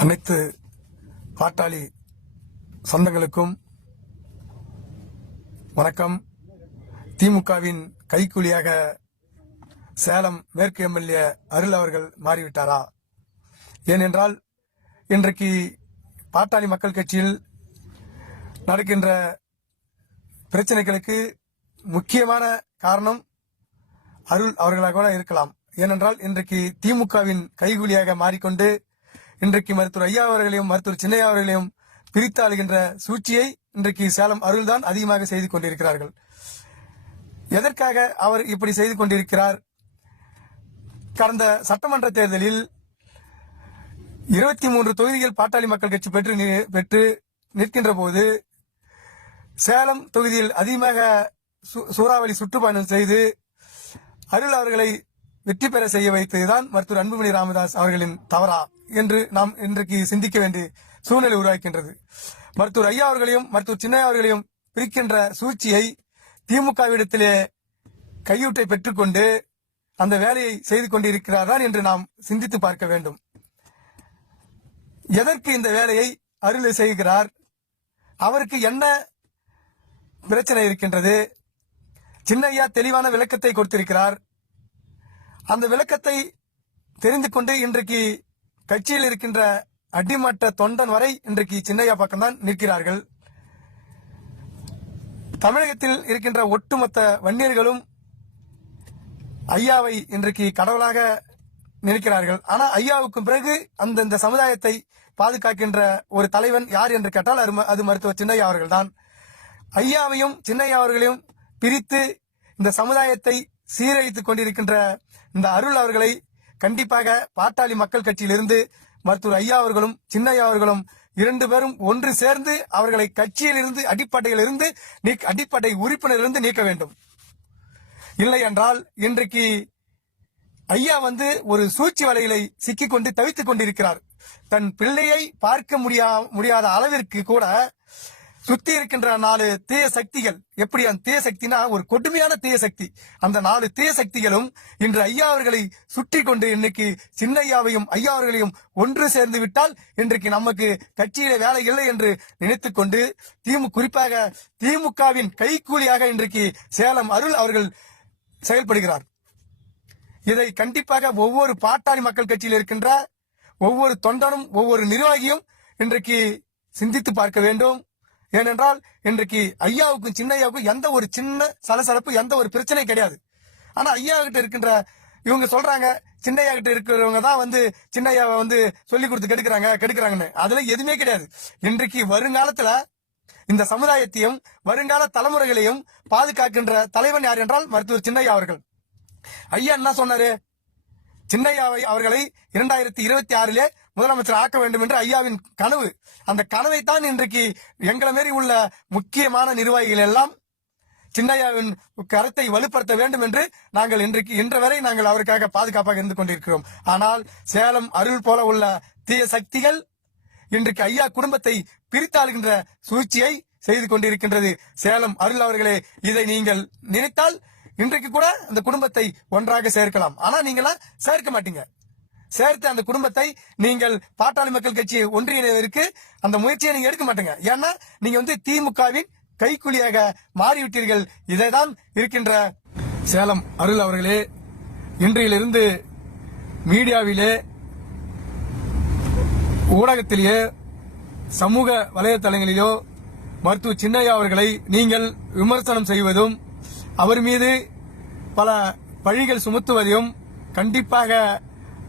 அனைத்து பாட்டாளி சொந்தங்களுக்கும் வணக்கம். திமுகவின் கைக்கூலியாக சேலம் மேற்கு எம்எல்ஏ அருள் அவர்கள் மாறிவிட்டாரா? ஏனென்றால் இன்றைக்கு பாட்டாளி மக்கள் கட்சியில் நடக்கின்ற பிரச்சனைகளுக்கு முக்கியமான காரணம் அருள் அவர்களாக கூட இருக்கலாம். ஏனென்றால் இன்றைக்கு திமுகவின் கைகூலியாக மாறிக்கொண்டு இன்றைக்கு மருத்துவர் ஐயா அவர்களையும் மருத்துவர் சின்னையா அவர்களையும் பிரித்து ஆளுகின்ற சூழ்ச்சியை இன்றைக்கு சேலம் அருள் தான் அதிகமாக செய்து கொண்டிருக்கிறார்கள். எதற்காக அவர் இப்படி செய்து கொண்டிருக்கிறார்? கடந்த சட்டமன்ற தேர்தலில் 23 தொகுதிகள் பாட்டாளி மக்கள் கட்சி பெற்று நிற்கின்ற போது சேலம் தொகுதியில் அதிகமாக சூறாவளி சுற்றுப்பயணம் செய்து அருள் அவர்களை வெற்றி பெற செய்ய வைத்ததுதான் மருத்துவர் அன்புமணி ராமதாஸ் அவர்களின் தவறா என்று நாம் இன்றைக்கு சிந்திக்க வேண்டிய சூழ்நிலை உருவாக்கின்றது. மருத்துவர் ஐயா அவர்களையும் மருத்துவர் சின்னையா அவர்களையும் பிரிக்கின்ற சூழ்ச்சியை திமுகவிடத்திலே கையூட்டை பெற்றுக்கொண்டு அந்த வேலையை செய்து கொண்டிருக்கிறார்கள் என்று நாம் சிந்தித்து பார்க்க வேண்டும். எதற்கு இந்த வேலையை அருள் செய்கிறார்? அவருக்கு என்ன பிரச்சனை இருக்கின்றது? சின்னையா தெளிவான விளக்கத்தை கொடுத்திருக்கிறார். அந்த விளக்கத்தை தெரிந்து கொண்டு இன்றைக்கு கட்சியில் இருக்கின்ற அடிமட்ட தொண்டன் வரை இன்றைக்கு சின்னையா பக்கம்தான் நிற்கிறார்கள். தமிழகத்தில் இருக்கின்ற ஒட்டுமொத்த வன்னியர்களும் ஐயாவை இன்றைக்கு கடவுளாக நினைக்கிறார்கள். ஆனா ஐயாவுக்கு பிறகு அந்த சமுதாயத்தை பாதுகாக்கின்ற ஒரு தலைவன் யார் என்று கேட்டால் அது மருத்துவர் சின்னையா அவர்கள் தான். ஐயாவையும் சின்னையா அவர்களையும் பிரித்து இந்த சமுதாயத்தை சீரழித்துக் கொண்டிருக்கின்ற இந்த அருள் அவர்களை கண்டிப்பாக பாட்டாளி மக்கள் கட்சியிலிருந்து மருத்துவர் ஐயா அவர்களும் சின்னையா அவர்களும் 2 பேரும் ஒன்று சேர்ந்து அவர்களை கட்சியிலிருந்து அடிப்படை உறுப்பினரிலிருந்து நீக்க வேண்டும். இல்லை என்றால் இன்றைக்கு ஐயா ஒரு சூழ்ச்சி வலைகளை சிக்கிக்கொண்டு தவித்துக் கொண்டிருக்கிறார். தன் பிள்ளையை பார்க்க முடியாத அளவிற்கு கூட சுத்தி இருக்கின்ற 4 தீய சக்திகள், எப்படி அந்த தீய சக்தினா ஒரு கொடுமையான தீய சக்தி, அந்த 4 தீய சக்திகளும் இன்று ஐயா அவர்களை சுற்றி கொண்டு இன்னைக்கு சின்னையாவையும் ஐயா அவர்களையும் ஒன்று சேர்ந்து விட்டால் இன்றைக்கு நமக்கு கட்சியில வேலை இல்லை என்று நினைத்துக் கொண்டு குறிப்பாக திமுகவின் கைக்கூலியாக இன்றைக்கு சேலம் அருள் அவர்கள் செயல்படுகிறார். இதை கண்டிப்பாக ஒவ்வொரு பாட்டாளி மக்கள் கட்சியில் இருக்கின்ற ஒவ்வொரு தொண்டனும் ஒவ்வொரு நிர்வாகியும் இன்றைக்கு சிந்தித்து பார்க்க வேண்டும். ஏனென்றால் இன்றைக்கு ஐயாவுக்கும் சின்னையாவுக்கும் எந்த ஒரு சின்ன சலசலப்பு, எந்த ஒரு பிரச்சனை கிடையாது. ஆனா ஐயா கிட்ட இருக்கின்ற இவங்க சொல்றாங்க சின்னையா கிட்ட இருக்கிறவங்க தான் சின்னையாவை சொல்லி கொடுத்து கெடுக்கிறாங்கன்னு. அதுல எதுவுமே கிடையாது. இன்றைக்கு வருங்காலத்துல இந்த சமுதாயத்தையும் வருங்கால தலைமுறைகளையும் பாதுகாக்கின்ற தலைவன் யார் என்றால் மருத்துவர் சின்னையா அவர்கள். ஐயா என்ன சொன்னாரு? சின்னையாவை அவர்களை 2026 முதலமைச்சர் ஆக்க வேண்டும் என்று ஐயாவின் கனவு. அந்த கனவை தான் இன்றைக்கு எங்களை மாரி உள்ள முக்கியமான நிர்வாகிகள் எல்லாம் சின்னையாவின் கருத்தை வலுப்படுத்த வேண்டும் என்று நாங்கள் இன்று வரை நாங்கள் அவருக்காக பாதுகாப்பாக இருந்து கொண்டிருக்கிறோம். ஆனால் சேலம் அருள் போல உள்ள தீய சக்திகள் இன்றைக்கு ஐயா குடும்பத்தை பிரித்தாளுகின்ற சூழ்ச்சியை செய்து கொண்டிருக்கின்றது. சேலம் அருள் அவர்களே, இதை நீங்கள் நினைத்தால் இன்றைக்கு கூட அந்த குடும்பத்தை ஒன்றாக சேர்க்கலாம். ஆனா நீங்களா சேர்க்க மாட்டீங்க. சேர்த்து அந்த குடும்பத்தை நீங்கள் பாட்டாளி மக்கள் கட்சி ஒன்றியருக்கு அந்த முயற்சியை நீங்க எடுக்க மாட்டீங்க. ஏன்னா நீங்க திமுகவின் கைக்கூலியாக மாறிவிட்டீர்கள். இதைதான் இருக்கின்ற சேலம் அருள் அவர்களே, இன்றையிலிருந்து மீடியாவிலே, ஊடகத்திலேயே, சமூக வலைதளங்களிலோ மருத்துவர் சின்னையா அவர்களை நீங்கள் விமர்சனம் செய்வதும் அவர் மீது பல பழிகள் சுமத்துவதையும் கண்டிப்பாக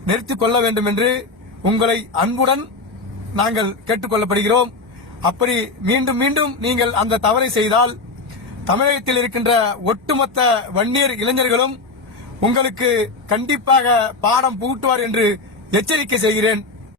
நிறுத்திக் கொள்ள வேண்டும் என்று உங்களை அன்புடன் நாங்கள் கேட்டுக்கொள்ளப்படுகிறோம். அப்படி மீண்டும் மீண்டும் நீங்கள் அந்த தவறை செய்தால் தமிழகத்தில் இருக்கின்ற ஒட்டுமொத்த வன்னியர் இளைஞர்களும் உங்களுக்கு கண்டிப்பாக பாடம் புகட்டுவார் என்று எச்சரிக்கை செய்கிறேன்.